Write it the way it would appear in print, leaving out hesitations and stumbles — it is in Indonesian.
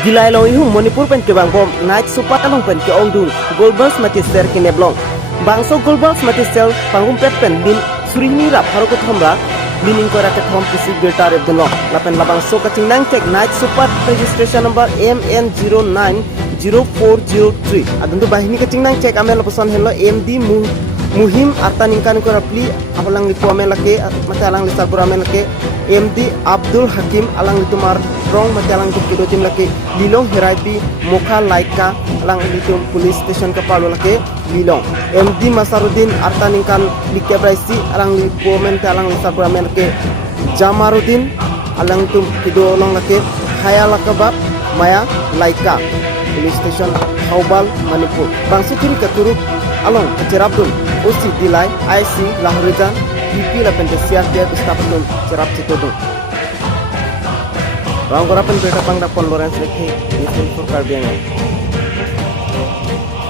Gilai long ihum Manipur pen ke bangkom night super along pen ke ongdung Goldbergs mati ser ke neblong bangso Goldbergs mati sel pangum pet pen bin surini rap harokut homra bining ko raket hom kisi getar ebdeno lapen labang so kaching nang tek night super registration number MN090403 adundu bahini kaching nang cek amel pesan hello MD muhim arta ningkan ko rapli apalang lipu amel lake mate alang lisar pura amel lake MD Abdul Hakim alang litumar rong mate alang tu kido tim lake lilong heraipi mokha laika alang litum police station kapalo lake lilong MD Masarudin arta ningkan likebraisi alang lipu mente alang lisar pura amel lake Jamaruddin alang tum kido long lake hayal kabab maya laika police station Haubal Manipur bangsu kiri keturuk along kecerabdun usi dilai IC lahurijan PP la pentesiak dia istapun cerap citodung rang korapan berita pang dapon Lawrence Lekhe isul surkar biang